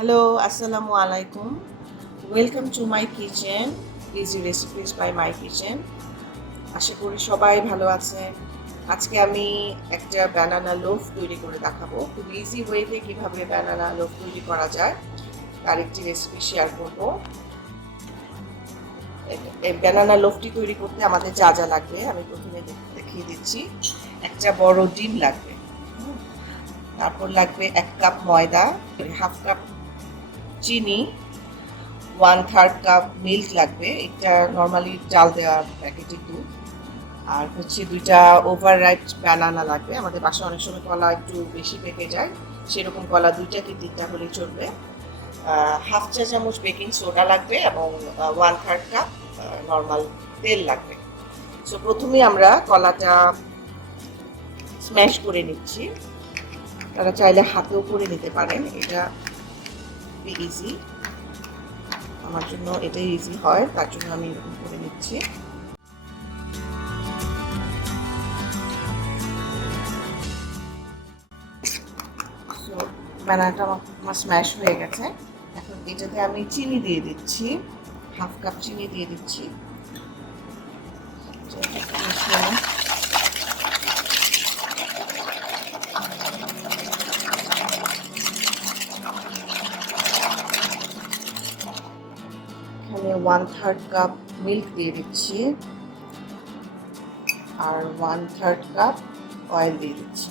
Hello, আসসালামু আলাইকুম। Welcome to my kitchen, easy recipes by my kitchen. আশা করি সবাই ভালো আছেন। আজকে আমি একটা ব্যানানা লোফ তৈরি করে দেখাবো। খুব ইজি ওয়েতে কীভাবে ব্যানানা লোফ তৈরি করা যায় তার একটি রেসিপি শেয়ার করব। এই ব্যানানা লোফটি তৈরি করতে আমাদের যা যা লাগবে আমি প্রথমে দেখিয়ে দিচ্ছি। একটা বড় ডিম লাগবে, তারপর লাগবে 1 কাপ ময়দা, হাফ কাপ চিনি, 1/3 কাপ মিল্ক লাগবে। এটা নর্মালি জাল দেওয়া প্যাকেটের দুধ। আর হচ্ছে 2টা ওভাররাইপ ব্যানানা লাগবে। আমাদের বাসায় অনেক সময় কলা একটু বেশি পেকে যায়, সেরকম কলা 2টা কি 3টা হলেই চলবে। হাফ চা চামচ বেকিং সোডা লাগবে এবং 1/3 কাপ নর্মাল তেল লাগবে। সো প্রথমে আমরা কলাটা স্ম্যাশ করে নিচ্ছি। তারা চাইলে হাতেও করে নিতে পারেন, এটা খুবই ইজি। আমার জন্য এটাই ইজি হয়, তার জন্য আমি এরকম করে নিচ্ছি। সো ব্যানানাটা আমার স্ম্যাশ হয়ে গেছে। এখন এটাতে আমি চিনি দিয়ে দিচ্ছি, হাফ কাপ চিনি দিয়ে দিচ্ছি। এখানে 1/3 কাপ মিল্ক দিয়ে দিচ্ছি আর 1/3 কাপ অয়েল দিয়ে দিচ্ছি।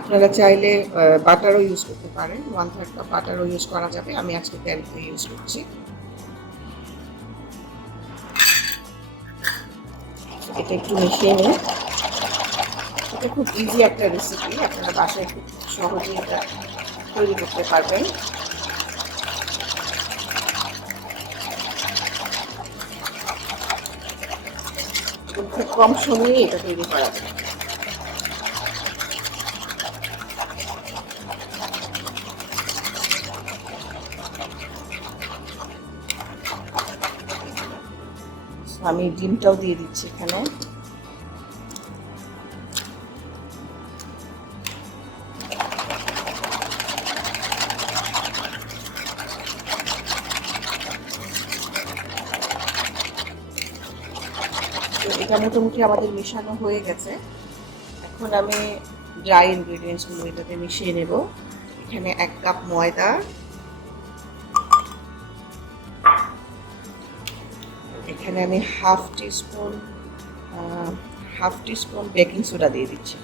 আপনারা চাইলে বাটারও ইউজ করতে পারেন, 1/3 কাপ বাটারও ইউজ করা যাবে। আমি আজকে তেল ইউজ করছি। এটা একটু মিশিয়ে নিই। এটা খুব ইজি একটা রেসিপি, আপনারা বাসায় খুব সহজেই এটা তৈরি করতে পারবেন। খুব কম সময়ে এটা তৈরি করা যায়। আমি ডিমটাও দিয়ে দিচ্ছি এখানে। এটা মোটামুটি আমাদের মেশানো হয়ে গেছে। এখন আমি ড্রাই ইনগ্রেডিয়েন্টসগুলো এটাতে মিশিয়ে নেব। এখানে 1 কাপ ময়দা, এখানে আমি হাফ টিস্পুন বেকিং সোডা দিয়ে দিচ্ছি।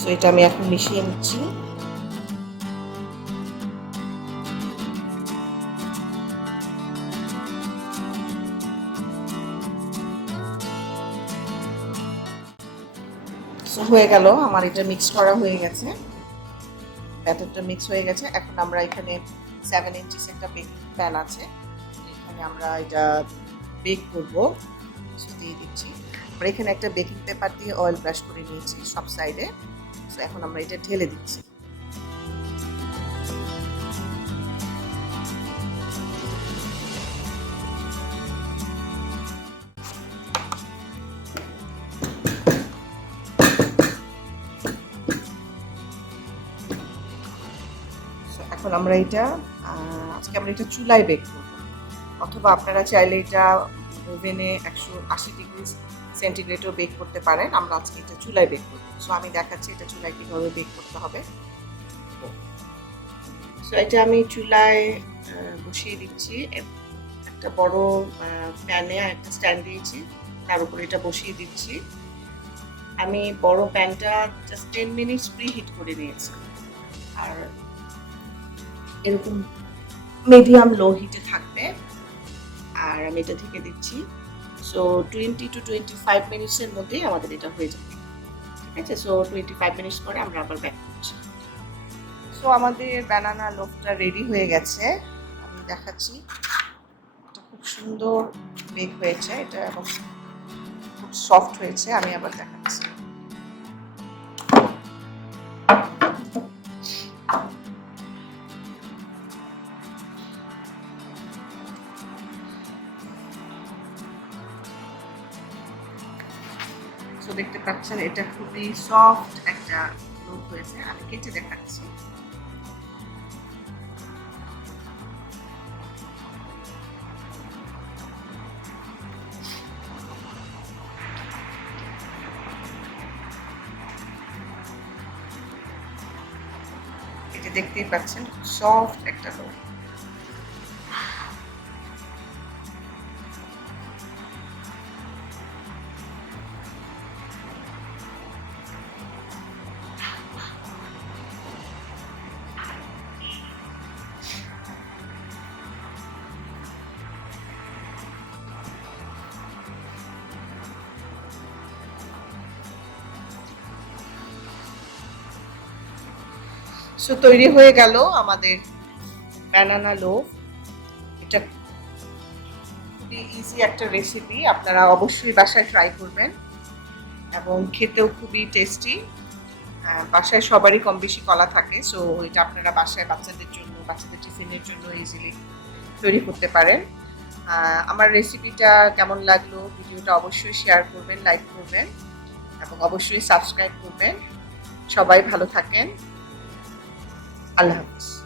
সো এটা আমি এখন মিশিয়ে নিচ্ছি। সো হয়ে গেল, আমার এটা মিক্স করা হয়ে গেছে, ব্যাটারটা মিক্স হয়ে গেছে। এখন আমরা এখানে 7 ইঞ্চিস একটা বেকিং প্যান আছে, এখানে আমরা এটা বেক করব, দিয়ে দিচ্ছি। আমরা এখানে একটা বেকিং পেপার দিয়ে অয়েল ব্রাশ করে নিয়েছি সব সাইডে। সো এখন আমরা এটা ঢেলে দিচ্ছি। এখন আমরা এটা আজকে আমরা এটা চুলায় বেক করব, অথবা আপনারা চাইলে এটা ওভেনে 180 ডিগ্রি সেন্টিগ্রেডও বেক করতে পারেন। আমরা আজকে এটা চুলায় বেক করব। সো আমি দেখাচ্ছি এটা চুলায় কীভাবে বেক করতে হবে। সো এটা আমি চুলায় বসিয়ে দিচ্ছি। একটা বড় প্যানে একটা স্ট্যান্ড দিয়েছি, তার উপরে এটা বসিয়ে দিচ্ছি। আমি বড় প্যানটা জাস্ট 10 মিনিটস প্রি হিট করে নিয়েছি, আর এরকম মিডিয়াম লো হিটে থাকবে। আর আমি এটা ঢেকে দিচ্ছি। সো 20 to 25 মিনিটসের মধ্যে আমাদের এটা হয়ে যাবে। ঠিক আছে, সো 25 মিনিটস পরে আমরা আবার ব্যাক করছি। সো আমাদের ব্যানানা লোফটা রেডি হয়ে গেছে, আমি দেখাচ্ছি। এটা খুব সুন্দর বেক হয়েছে, এটা এবং খুব সফট হয়েছে। আমি আবার দেখাচ্ছি। তো দেখতে পাচ্ছেন এটা খুবই সফট একটা লোফ হয়েছে। আমি কেটে দেখাচ্ছি। এটা দেখতেই পাচ্ছেন সফট একটা লোফ। সো তৈরি হয়ে গেল আমাদের ব্যানানা লোফ। এটা খুবই ইজি একটা রেসিপি, আপনারা অবশ্যই বাসায় ট্রাই করবেন এবং খেতেও খুবই টেস্টি। বাসায় সবারই কম বেশি কলা থাকে, সো এটা আপনারা বাসায় বাচ্চাদের জন্য, বাচ্চাদের টিফিনের জন্য ইজিলি তৈরি করতে পারেন। আমার রেসিপিটা কেমন লাগলো, ভিডিওটা অবশ্যই শেয়ার করবেন, লাইক করবেন এবং অবশ্যই সাবস্ক্রাইব করবেন। সবাই ভালো থাকেন। আল্লাহ হাফেজ।